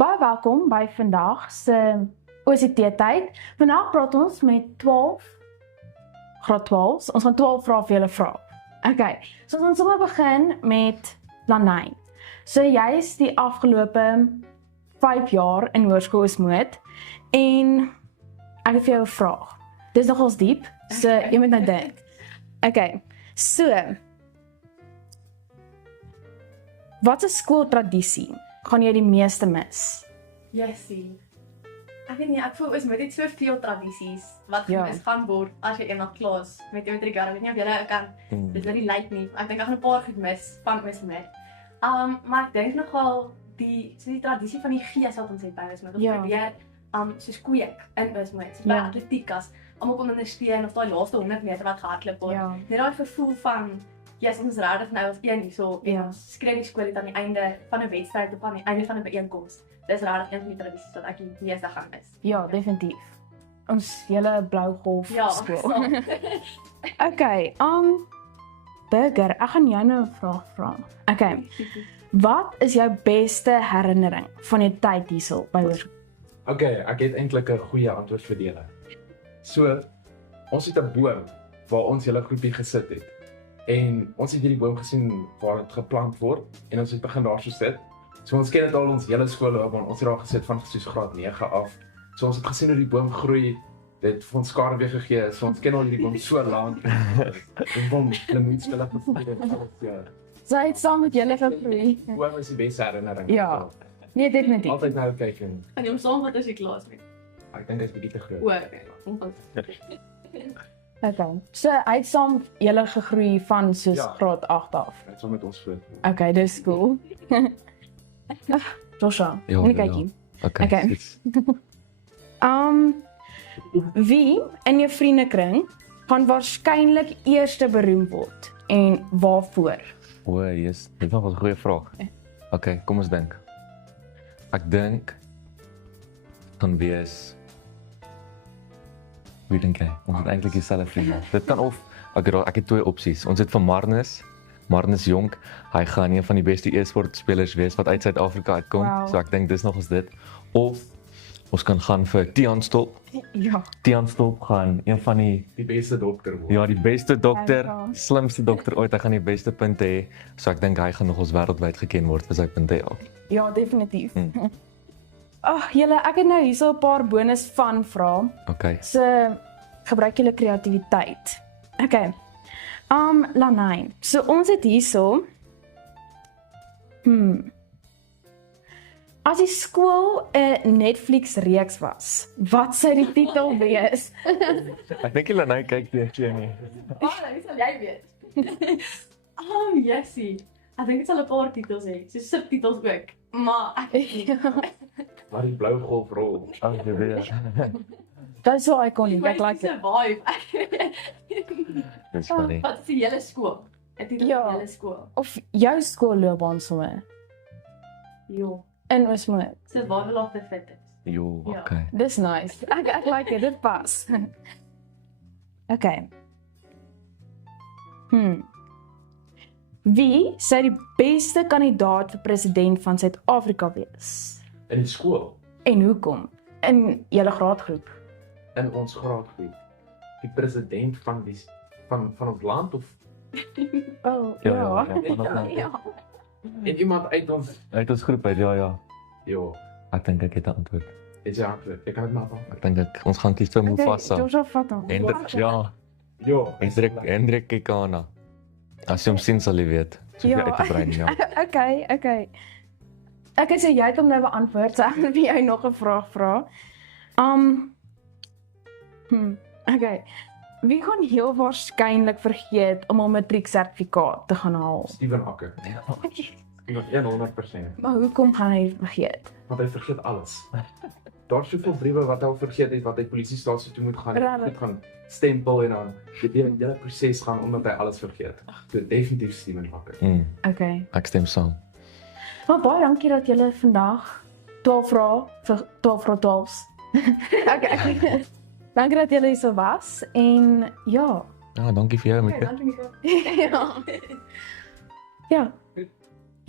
Baie welkom by vandag se OCT-tyd. Vandag praat ons met 12 graad 12's. Ons gaan 12 vrae vir julle vra. Okay, so ons gaan sommer begin met Lanay. So jy is die afgelope 5 jaar in hoërskool Oosmoed en ek het vir jou 'n vraag. Dis nogals diep, so jy moet nou dink. Okay, so wat 'n skooltradisie gaan jy die meeste mis? Jessie. Ek weet nie, ek voel Oosmoed het soveel tradisies wat Ja. gemis gaan word as jy eendag klaar is met jou matriek. Ek weet nie of julle kan dit nou nie lyk nie. Ek dink ek gaan 'n paar goed mis van Oosmoed. Maar ek dink nogal die tradisie van die gees wat ons het by Oosmoed. Ons Ja. probeer soos kweek in Oosmoed. Soos by Ja. atletikas, almal kom ondersteun of daai laaste 100 meter wat gehardloop word. Ja. Net daai gevoel van ons is regtig nou as een hierso en Ja. ons skryf die skool het aan die einde van 'n wedstryd of aan die einde van 'n byeenkoms. Dis regtig een van die tradisies wat ek die meeste gaan mis. Ja, definitief. Ons hele blou golf Ja, skool. Okay, Burger, ek gaan jou nou 'n vraag vra. Okay, wat is jou beste herinnering van jou tyd hierso by hoërskool? Okay, ek het eintlik 'n goeie antwoord vir julle. So, ons het 'n boom waar ons hele groepie gesit het. En ons het hierdie boom gesien waar dit geplant word en ons het begin daar so sit. So ons ken dit al ons hele skoolloopbaan. Ons het daar gesit van soos graad 9 af. So ons het gesien hoe die boom groei. Dit vir ons skaduwee gegee. So ons ken al hierdie boom so lank. En boom, hulle moet speel op die Sy het saam met julle gegroei. boom is die beste herinnering. Ja. Nee, definitief. Altyd nou kyk en Gaan jy hom saam wat as jy klaar is met? ek dink dit is bietjie te groot. O, okay. Okay. So hy het saam met julle gegroei van soos Ja. graad 8 af. Dit is met ons voet. Okay, dis cool. Joshua, Ja, moet ja, kykie. Okay. Okay. Goed. Wie in jou vriendekring gaan waarskynlik eerste beroem word en waarvoor? O, yes, dit was 'n goeie vraag. Okay, kom ons dink. Ek dink kan wees. Wie dink jy? Ons het eintlik dieselfde vriende. Dit kan of ek het twee opsies. Ons het vir Marnus Jonk. Hy gaan een van die beste e-sport spelers wees wat uit Suid-Afrika uitkom. Wow. So ek dink dis nog ons dit. Of ons kan gaan vir Tiaan Stop. Ja. Tiaan Stop gaan een van die Die beste dokter word. Ja, die beste dokter, Ja. slimste dokter ooit. Hy gaan die beste punte hê. So ek dink hy gaan nog ons wêreldwyd geken word vir sy punte ook. Ja, definitief. Julle, ek het nou hierso 'n paar bonus van vra. Okay. So gebruik julle kreatiwiteit. Okay. Lanay. So ons het hierso As die skool 'n Netflix reeks was, wat sou die titel wees? Ek dink julle nou kyk die nie. Nou sal jy weet. Jessie. Ek dink dit sal 'n paar titels hê. So subtitels ook. Maar ek weet nie. Maar die blou golf rol. Ag, jy weet. Dit is so iconic, ek like dit. Dis 'n vibe. Dis funny. Wat is die hele skool? Het jy Ja. die hele skool? Of jou skoolloopbaan sommer Jo. in Oosmoed. Survival of the fittest. Jo, Ja. okay. Dis nice. Ek like it, dit pas. Okay. Wie sou die beste kandidaat vir president van Suid-Afrika wees? In die skool, En hoekom? In julle graadgroep. in ons graadgroep. Die president van ons land of Oh, Ja. vanaand. Ja. en iemand uit ons Uit ons groep uit, ja. Jo, Ek dink ek het 'n antwoord. is jy antwoord. Ek kan dit maar van. Ek dink ons gaan kies vir Mufasa. Joshua vat hom. Jo, Hendrik Kekana. As jy hom sien sal jy weet. So jy Ja. uit te brein, ja. Okay. Ek sê jy het hom nou beantwoord, so ek wil vir jou nog 'n vraag vra. Okay. Wie gaan heel waarskynlik vergeet om 'n matrieksertifikaat te gaan haal? Steven Akker. Nog 100%. Maar hoekom gaan hy vergeet? Want hy vergeet alles. Daar's soveel briewe wat hy al vergeet het wat hy polisiestasie toe moet gaan, Regtig? moet gaan stempel en dan die hele proses gaan omdat hy alles vergeet. So definitief Steven Akker. Okay. Ek stem saam. Maar baie dankie dat julle vandag 12 vrae vir 12 vrae 12s. Okay. Dankie dat julle hier so was en ja. Ja, dankie vir jou, Okay, Mieke. dankie. Ja. Ja.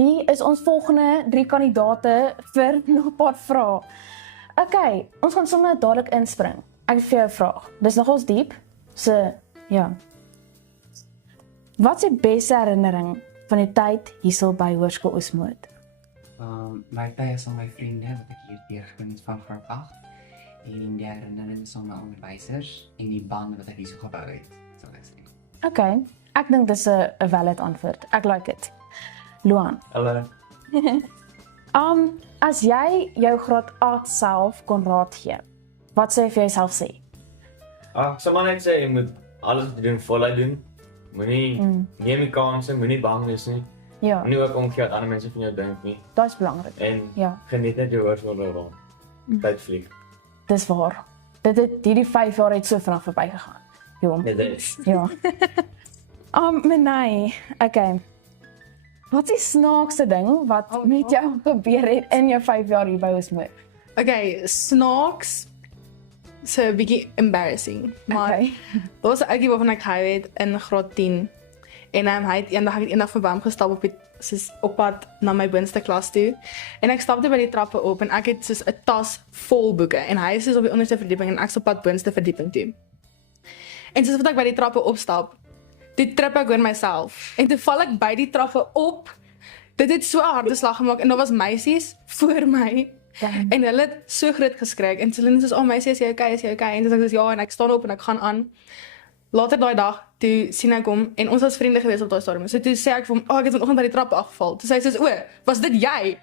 hier is ons volgende 3 kandidate vir nog 'n paar vrae. Okay, ons gaan sommer dadelik inspring. Ek het vir jou 'n vraag. Dis nogals diep. So, ja. Wat is die beste herinnering van die tyd hierso by Hoërskool Oosmoed? My tyd is aan my vriende wat ek hier deurgegaan het van graad 8 en die herinnerings aan my onderwysers en die band wat ek hierso gebou het, sal ek sê. Okay, ek dink dis 'n valid antwoord. Ek like dit. Luan. Hallo. As jy jou graad 8 self kon raad gee, wat sou jy vir jouself sê? Ek sal maar net sê jy moet alles wat jy doen voluit doen. Moenie neem die kanse, moenie bang wees nie. Ja, Moenie ook omgee wat ander mense van jou dink nie. dit is belangrik. En Ja. geniet net jou hoërskoolloopbaan. Tyd vlieg. Dis waar. Dit het hierdie 5 jaar het so vinnig verbygegaan. Jong. Dit is. Ja. Menai. Okay. Wat is die snaakste ding wat met jou gebeur het in jou 5 jaar hier by Oosmoed? Okay, snaaks. So 'n bietjie embarrassing. Maar Okay. daar was 'n ouetjie waarvan ek gehou het in graad 10. En hy het eendag verby hom gestap op die soos op pad na my boonste klas toe. En ek stap toe by die trappe op en ek het soos 'n tas vol boeke en hy is soos op die onderste verdieping en ek is op pad boonste verdieping toe. En soos wat ek by die trappe opstap, toe trip ek oor myself en toe val ek by die trappe op. Dit het so 'n harde slag gemaak en daar was meisies voor my. Damn. En hulle het so groot geskrik en hulle het soos, "Oh meisie, is jy okay? Is jy okay?" En dis ek soos, "Ja," en ek staan op en ek gaan aan. Later daai dag, toe sien ek hom en ons was vriende gewees op daai stadium. So toe sê ek vir hom, "Oh, ek het vanoggend by die trappe afgeval." Toe sê hy soos, "O, was dit jy?"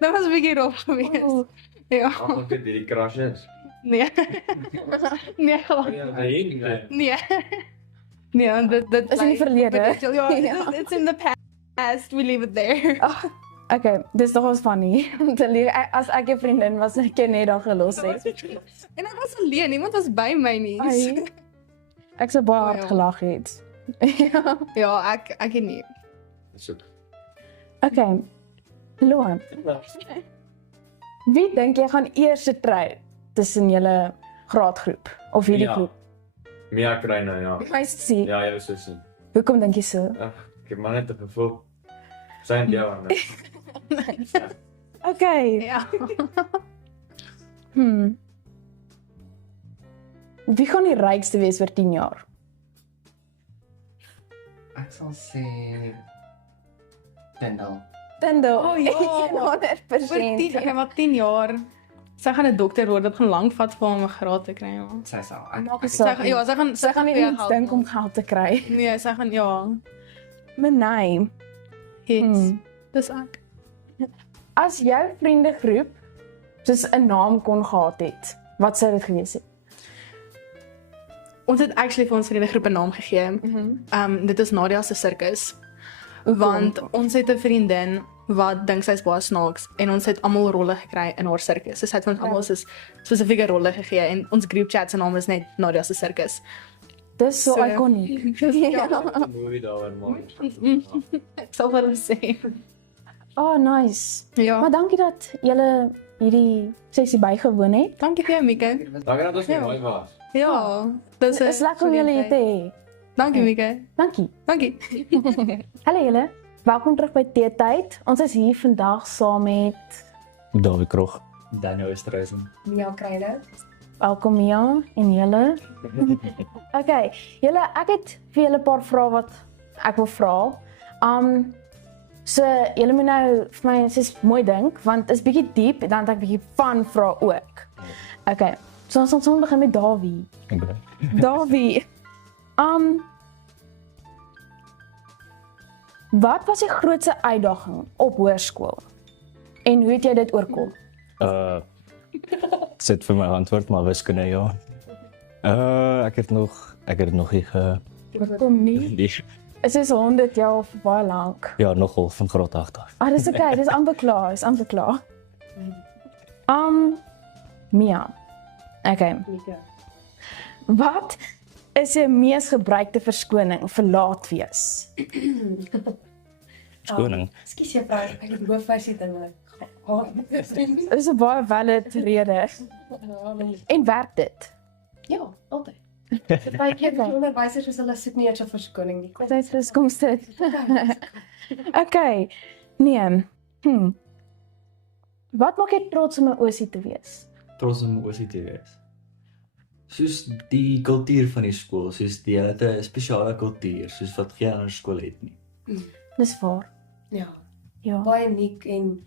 Dat was 'n bietjie rof geweest. Ja. Ag, ek hierdie crashes. Nee. Nee, glad. Nee. Nee, want dit Is in die verlede. Ja, Ja. it's in the past. We leave it there. Okay, dis nogals funny. Te leer as ek 'n vriendin was, ek jou net daar gelos het. En ek was alleen, niemand was by my nie. Ai. Ek sou baie hard ja. gelag het. Ja. Ja, ek het nie. Soek. Okay. Luan. Wie dink jy gaan eers trou tussen julle graadgroep of hierdie Ja. groep? Mia kry nou ja. My sussie. Ja, jy sou sien. Hoekom dink jy so? Ag, ek het maar net 'n gevoel. Zijn jou aan. Okay. Ja. Wie gaan die rykste wees vir 10 jaar? Ek sal sê Tendel. Tindel. Oh, ja. 100%. Vir 10 jaar. Sy gaan 'n dokter word. Dit gaan lank vat vir hom 'n graad te kry. Ja. Sy sal. Maak nie Sy saak. gaan ja, Sy gaan nie weer eens geld dink om maak. geld te kry. Nee, sy gaan ja. Menai. Hits. Dis ek. As jou vriendegroep soos 'n naam kon gehad het, wat sou dit gewees het? Ons het actually vir ons vriendegroep 'n naam gegee. Dit is Nadia se sirkus. Want ons het 'n vriendin wat dink sy's baie snaaks en ons het almal rolle gekry in haar sirkus. So sy het vir ons almal soos spesifieke rolle gegee en ons group chat se naam is net Nadia se sirkus. Dis so So- ikoniek. Ja. 'n Movie daaroor maak. Ek sal vir hulle sê. Oh, nice. Ja. Maar dankie dat julle hierdie sessie bygewoon het. Dankie vir jou, Mieke. Dankie dat ons Ja. mooi was. Ja. Dis Dit is lekker om julle hier te hê. Dankie, Mieke. Dankie. Dankie. Hallo julle. Welkom terug by Teetyd. Ons is hier vandag saam met Dawie Krog. Daniel Oosthuizen. Mia Kreide. welkom Mia en julle. Okay, julle ek het vir julle 'n paar vrae wat ek wil vra. So julle moet nou vir my sies mooi dink want dit is bietjie diep en dan het ek bietjie van vra ook. Okay. So ons gaan begin met Dawie. Dawie. Wat was die grootste uitdaging op hoërskool? En hoe het jy dit oorkom? Sit vir my antwoord, maar wiskunde ja. Ek het nog nie Oorkom nie. die, Is dit 100 jaar of baie lank? ja, nogal van graad 8 af. Dis okay, dis amper klaar, is amper klaar. Mia. Okay. Wat is jou mees gebruikte verskoning vir laat wees? Skoning. Ekskuus juffrou, ek het hoofversie dinge. Dis 'n baie valid rede. En werk dit? Ja, altyd. Partykeer die onderwysers is hulle soek nie eers 'n verskoning nie. Kom. Dis kom sit. Okay. Nee. Wat maak jy trots om 'n Osie te wees? Trots om Osie te wees. Soos die kultuur van die skool, soos die hulle het 'n spesiale kultuur, soos wat geen ander skool het nie. Dis waar. Ja, Ja. baie uniek en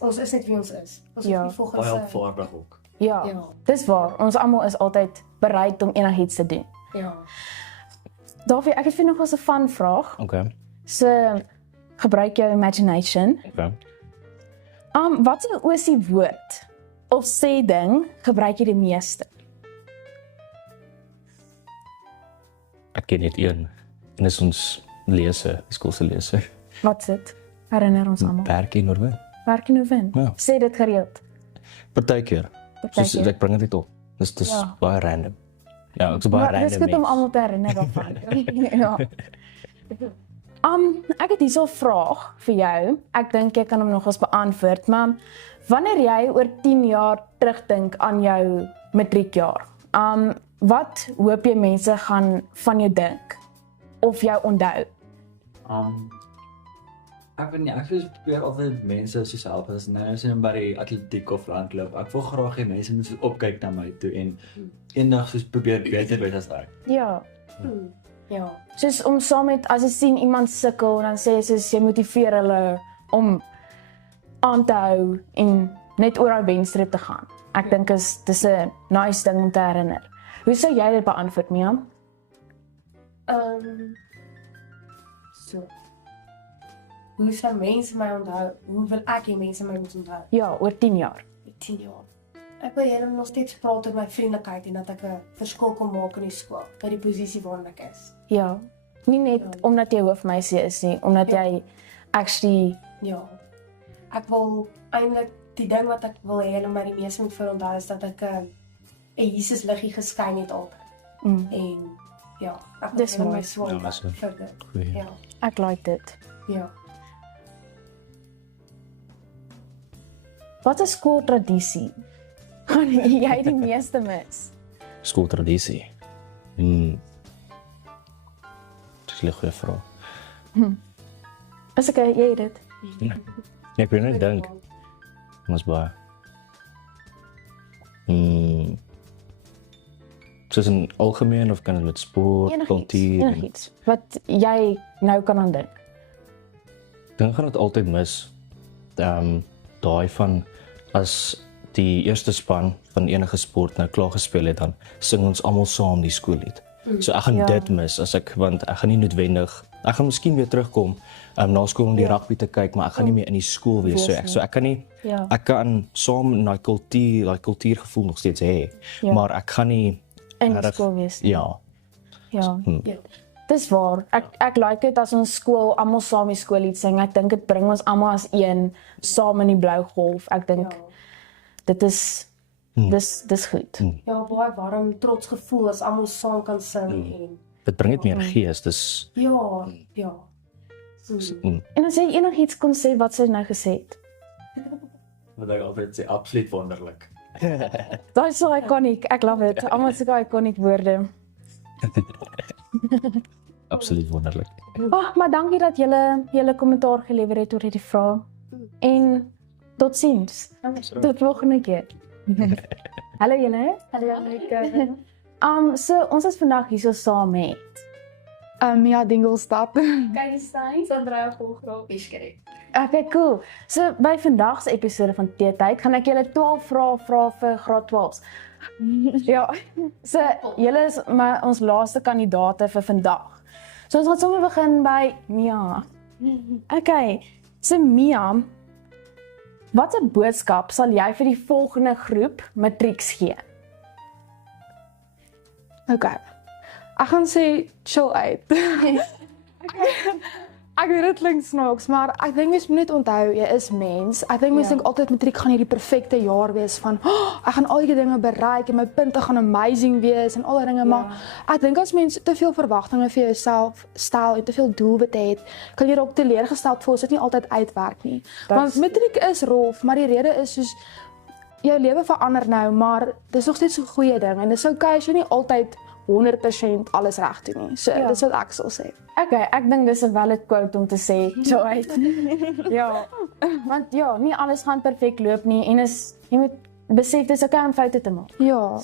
ons is net wie ons is. Ons Ja. is nie volgens Baie opvaardig ook. Ja. Ja. Dis waar. Ons almal is altyd bereid om enigiets te doen. Ja. Davie, ek het vir nog 'n fun vraag. Okay. So gebruik jou imagination. Okay. Wat 'n Osie woord of sê ding gebruik jy die meeste? Ek ken net een. En dis ons lese, skool se lese. Wat sit? Herinner ons almal. Werkie Norwin. Werk in Owen. Ja. Sê dit gereeld. Partykeer. Soos Partykeer. ek bring dit op. Dis Ja. baie random. Ja, ek's baie Maar random. dis goed om almal te herinner daarvan. Ja. Ek het hierso 'n vraag vir jou. Ek dink jy kan hom nog eens beantwoord, maar wanneer jy oor 10 jaar terugdink aan jou matriekjaar, wat hoop jy mense gaan van jou dink of jou onthou? Ek weet nie, ek probeer altyd mense soos help as nou as in by die atletiek of hardloop. Ek wil graag hê mense moet soos opkyk na my toe en eendag soos probeer beter wees as ek. Ja. Ja. Soos om saam met as jy sien iemand sukkel, dan sê jy soos jy motiveer hulle om aan te hou en net oor daai wenstreep te gaan. Ek dink dis 'n nice ding om te herinner. Hoe sou jy dit beantwoord, Mia? So. Hoe sal mense my onthou? Hoe wil ek hê mense my moet onthou? Ja, oor 10 jaar. 10 jaar. Ek wil hê nog steeds praat oor my vriendelikheid en dat ek 'n verskil kan maak in die skool, by die posisie waarin ek is. Ja. Nie net omdat jy hoofmeisie is nie, omdat jy actually Ja. Ek wil eintlik die ding wat ek wil hê hulle my die meeste moet onthou is dat ek 'n Jesus liggie geskyn het altyd. En ja, ek Dis wil hê mooi. my swaar Ja, dis 'n vir dit. goeie. Ja. ek like dit. Ja. Wat is skooltradisie? Gaan jy die meeste mis? Skooltradisie. Dis 'n goeie vraag. Is ek jy het dit? Nee, ek weet net dink. Ons baie. Soos in algemeen of kan dit met sport, kultuur? Enigiets wat jy nou kan aan dink. Dan gaan dit altyd mis. Daai van as die eerste span van enige sport nou klaar gespeel het, dan sing ons almal saam die skoollied. So ek gaan Ja. dit mis as ek want ek gaan nie noodwendig ek gaan miskien weer terugkom na skool om die rugby te kyk, maar ek gaan nie meer in die skool wees so ek kan nie Ja. ek kan saam in daai kultuurgevoel nog steeds hê, Ja. maar ek gaan nie In die regtig- skool wees nie. Ja. Ja. Ja. Dis waar. Ek like dit as ons skool almal saam die skoollied sing. Ek dink dit bring ons almal as een saam in die blou golf. Ek dink dit is dis goed. Ja, baie warm, trots gevoel as almal saam kan sing en Dit bring net meer gees. Dis ja. En as jy enigiets kon sê wat sy nou gesê het. Wat ek altyd sê, absoluut wonderlik. Daai is so iconic. Ek love it. Almal sulke iconic woorde. absoluut wonderlik. Maar dankie dat julle kommentaar gelewer het oor hierdie vraag. En totsiens. Tot volgende keer. Hallo julle. Hallo. So ons is vandag hier so saam met Ja, Dingelstad. Kyk Stein, Sandra Volgraaf, Beskere. Okay, cool. So by vandag se episode van Teetyd gaan ek julle 12 vrae vra vir graad 12s. Ja. So julle is ons laaste kandidaate vir vandag. So ons gaan sommer begin by Mia. Okay. So Mia, watter boodskap sal jy vir die volgende groep matrieks gee? Okay. Ek gaan sê chill uit. Ek weet dit klink snaaks, maar ek dink mens moet net onthou jy is mens. Ek dink mense dink altyd matriek gaan hierdie perfekte jaar wees van ek gaan al die dinge bereik en my punte gaan amazing wees en al die dinge, maar ek dink as mens te veel verwagtinge vir jouself stel en te veel doelwitte het, kan jy dalk teleurgesteld voel as dit nie altyd uitwerk nie. Want matriek is rof, maar die rede is soos jou lewe verander nou, maar dis nog steeds 'n goeie ding en dis okay as jy nie altyd 100% alles reg doen nie. So, Ja. dis wat ek sal sê. Okay, ek dink dis 'n valid quote om te sê, Joy. Ja. Want ja, nie alles gaan perfek loop nie en jy moet besef dis okay om foute te maak. Ja.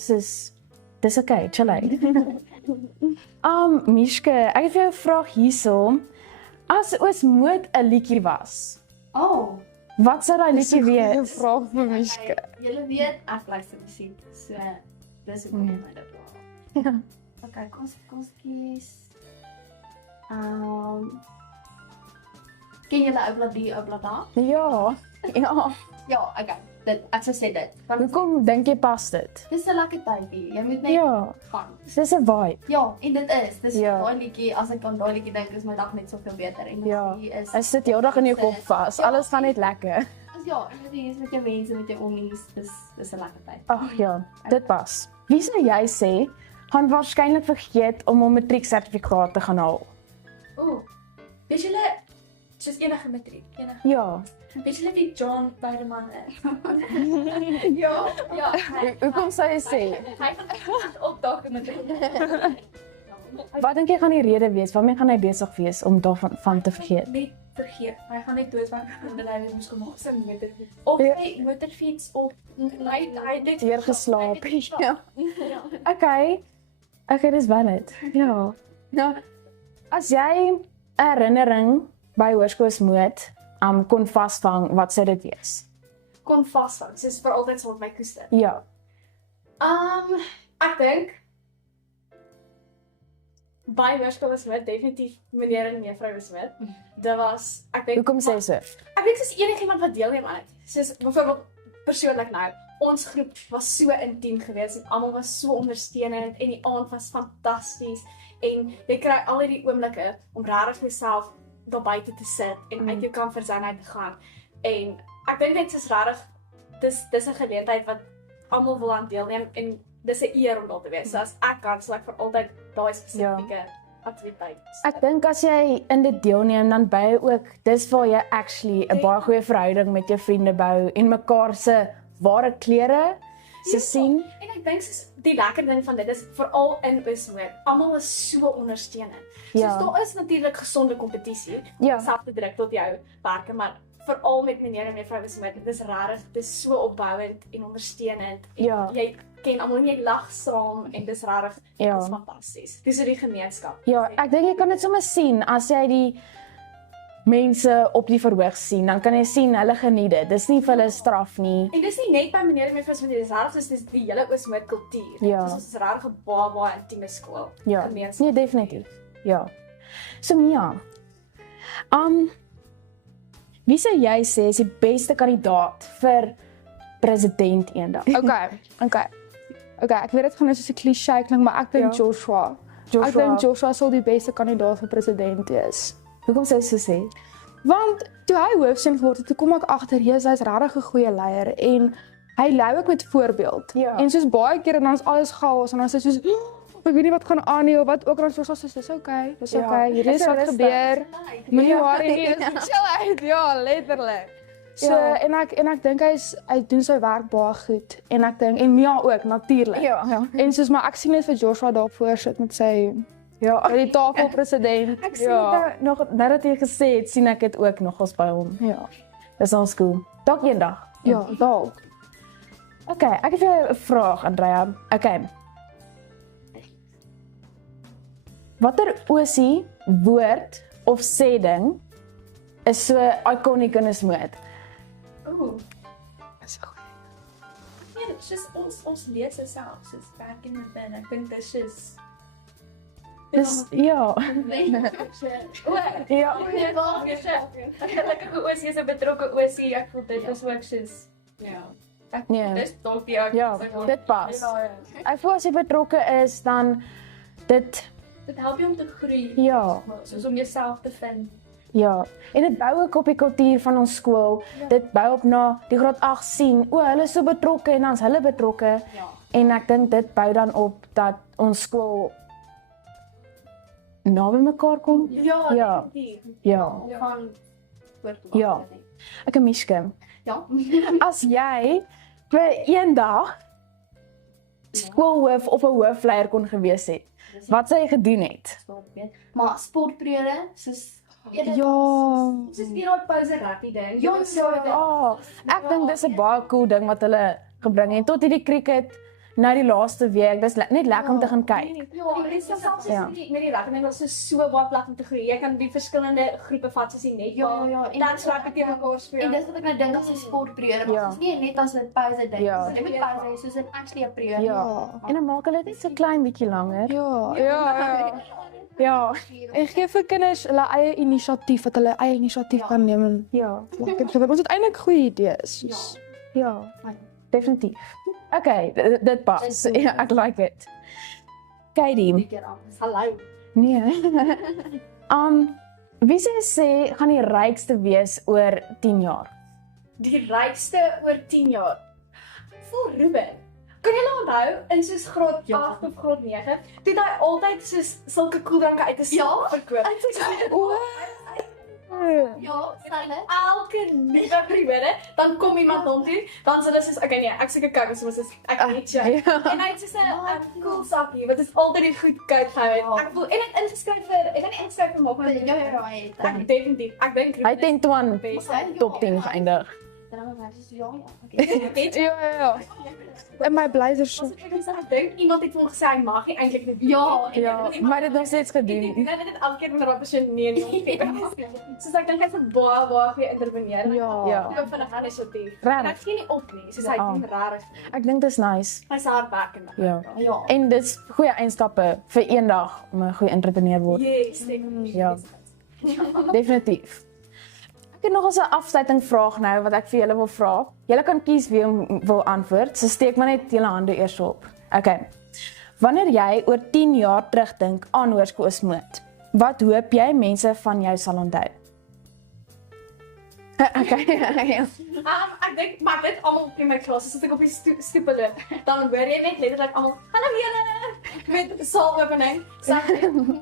Dis okay, chill out. Mishke, ek het vir jou 'n vraag hierso. As Oosmoed 'n liedjie was, Oh, wat sou daai liedjie wees? Vraag vir Mishke. julle weet ek luister musiek. So dis hoekom ek my dit vra. Ja. Okay, kom ons kies. Ken julle ou blad daar? Ja. Ja. Ja, okay. Ek sou sê dit. Want Hoekom dink jy pas dit? dis 'n lekker tydjie. Jy moet net Ja, gaan. dis 'n vibe. Ja, en dit is. Dis Ja. daai liedjie, as ek aan daai liedjie dink, is my dag net soveel beter. En Ja. die is Hy sit heeldag in jou kop vas. Ja. Alles gaan net lekker. Ja, en dit is met jou mense, met jou omies, dis 'n lekker tyd. Ag ja, dit pas. Wie sou jy sê gaan waarskynlik vergeet om 'n matrieksertifikaat te gaan haal? Ooh. Weet julle, soos enige matriek, enige. Ja. Weet julle wie John Beideman is? ja, Hoekom sou jy sê? Hy gaan opdaag in matriek. Wat dink jy gaan die rede wees? Waarmee gaan hy besig wees om daarvan te vergeet? Net vergeet. Hy gaan net dood want hy moes kom op sy motorfiets. Of hy motorfiets of hy het Weer geslaap. Ja. Ja. Okay, dis valid. Ja. Nou, as jy 'n herinnering by Hoërskool Oosmoed kon vasvang, wat sou dit wees? Kon vasvang. Soos vir altyd sal my koester. Ja. Ek dink by Hoërskool Oosmoed definitief meneer en mevrou Smit. Dit was ek dink Hoekom sê jy so? Ek dink soos enigiemand wat deelneem aan dit. Soos byvoorbeeld persoonlik nou, ons groep was so intiem geweest en almal was so ondersteunend en die aand was fantasties en jy kry al hierdie oomblikke om regtig jouself daar buite te sit en uit jou comfort zone uit te gaan. En ek dink dit is regtig dis 'n geleentheid wat almal wil aan deelneem en dis 'n eer om daar te wees. So as ek kan, sal ek vir altyd daai spesifieke aktiwiteit. Ek dink as jy in dit deelneem, dan bou jy ook, dis waar jy actually 'n baie goeie verhouding met jou vriende bou en mekaar se ware klere se sien. En ek dink soos die lekker ding van dit is veral in Oosmoed, almal is so ondersteunend. Ja. Soos daar is natuurlik gesonde kompetisie, Ja. self te druk tot jou werke, maar veral met meneer en mevrou Oosmoed, dit is regtig, dit is so opbouend en ondersteunend. En Ja. jy ken almal en jy lag saam en dis regtig, Ja. dis fantasties. Dis so die gemeenskap. Ja, ek dink jy kan dit sommer sien as jy die mense op die verhoog sien, dan kan jy sien hulle geniet dit. Dis nie vir hulle straf nie. En dis nie net by meneer en mevrou Oosmoed, dis regtig dis die hele Oosmoed kultuur. Ja. Dis ons is regtig 'n baie intieme skool. Ja, Gemeenskap. nee, definitief. Ja. So Mia, wie sou jy sê is die beste kandidaat vir president eendag? Okay, ek weet dit gaan nou soos 'n klise klink, maar ek dink Ja. Joshua. Ek dink Joshua sal die beste kandidaat vir president wees. Hoekom sou jy so sê? Want toe hy hoofseun geword het, toe kom ek agter hy's regtig 'n goeie leier en hy lei ook met voorbeeld. Ja. En soos baie keer en dan is alles chaos en dan is hy soos ek weet nie wat gaan aan nie of wat ook, dan is Joshua soos dis okay, dis Ja. okay. Hierdie is Dis wat rustig. gebeur. Moenie Ja. worry nie, dis chill uit. Ja, letterlik. So Ja. en ek dink hy doen sy werk baie goed en ek dink en Mia ook natuurlik. Ja. En soos maar ek sien net vir Joshua daar voor sit met sy Ja. die tafelpresident. Ek sien dit nog nadat jy gesê het, sien ek dit ook nogals by hom. Ja. Dis al cool. Dalk eendag. Ja, dalk. Okay, ek het vir jou 'n vraag, Andrea. Okay. Watter Osie woord of sê ding is so iconic in Oosmoed? Ooh. Dis 'n goeie. Nee, dit is ons lees dit self, soos back in the bin. Ek dink dis is Dis ja. Ja. Gelukkige Osie is 'n betrokke Osie. Ek voel dit is ook soos Nee. dis dalk die Ja, dit pas. Ja. Ek voel as jy betrokke is, dan dit Dit help jou om te groei. Ja. Soos om jouself te vind. ja, en dit bou ook op die kultuur van ons skool. Dit bou op na die graad 8 sien. O, hulle is so betrokke en dan's hulle betrokke. Ja. En ek dink dit bou dan op dat ons skool naby mekaar kom. Ja, Ja. definitief. Ja. Van Ja. Ek Mishke. Ja. As jy vir eendag skoolhoof of 'n hoofleier kon gewees het, wat sy gedoen het. Maar sportperiode soos Soos hier op pouse rappie ding. Ja, so Ek dink dis 'n baie cool ding wat hulle gebring het tot hierdie cricket nou die laaste week. Dis net lekker om te gaan kyk. Ja, dit is selfs Ja. met die rappie ding was so baie plek om te groei. Jy kan die verskillende groepe vat soos die net. Ja, en dan slaap ek teen mekaar speel. En dis wat ek nou dink as 'n sportperiode, maar dis nie net as 'n pouse ding. Ja. Dit moet pouse hê soos 'n actually 'n periode. En dan maak hulle dit so klein bietjie langer. Ja. En gee vir kinders hulle eie inisiatief, dat hulle eie inisiatief kan neem en ons het eintlik goeie idees. Ja, definitief. Okay, dit pas. Ja, ek like it. Katie. Hallo. Nee. Wie sê gaan die rykste wees oor 10 jaar? Die rykste oor 10 jaar. Vir Ruben. Kan jy nou onthou in soos graad 8 of graad 9, toe hy altyd soos sulke koeldranke uit 'n saak verkoop. Ja, elke nuwe periode, dan kom iemand hom toe, dan sê hulle soos okay nee, ek seker kyk, soos ek net jy. En hy het soos 'n cool sakkie wat is altyd die goed koud gehou het. Ek voel en ek ingeskryf vir, ek het ingeskryf vir maak met ek definitief. Ek dink Hy het in top 10 geëindig. Ja. En my blazer so. Ek dink iemand het hom gesê hy mag nie eintlik net Ja, maar dit nog steeds gedoen. Dit het elke keer met 'n persoon nee. Soos ek dink hy's 'n baie goeie interveneer. Ja. Ek vind hy inisiatief. Regtig? Ek gee nie op nie. Soos hy doen regtig. Ek dink dit is nice. Hy's hardwerkend. Ja. En dis goeie eienskappe vir eendag om 'n goeie entrepreneur word. Yes, Ja. Definitief. Ek het nog 'n afsluiting vraag nou wat ek vir julle wil vra. Julle kan kies wie wil antwoord. So steek maar net julle hande eers op. Okay. Wanneer jy oor 10 jaar terugdink aan Hoërskool Smoot, wat hoop jy mense van jou sal onthou? Okay. Ek dink maar dit almal in my klas, as ek op die stoep loop, dan hoor jy net letterlik almal, "Hallo julle!" met saalopening. So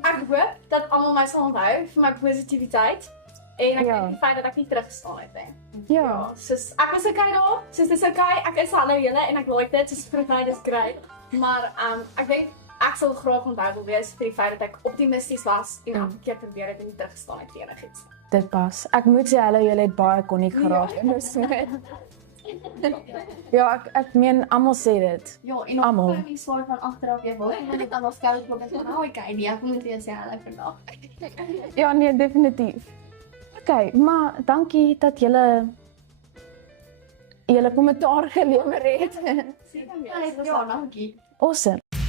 ek hoop dat almal my sal onthou vir my positiwiteit. En ek dink die feit dat ek nie teruggestaan het nie. Ja. Soos ek was okay daar, soos dis okay, ek is hallo julle en ek like dit, soos vir dis great. Maar ek dink ek sal graag onthou wil wees vir die feit dat ek optimisties was en elke keer probeer het en nie teruggestaan het vir enigiets. Dit pas. Ek moet sê hallo julle het baie koniek geraak. Ja, ek meen almal sê dit. Ja, en almal. Ek swaar van agteraf jy wil net aan ons skouers klop en sê, "Nou okay, nee, ek moet weer sê hallo vandag." Ja, nee, definitief. Okay, maar dankie dat julle kommentaar gelewer het. Ja, dankie. Awesome.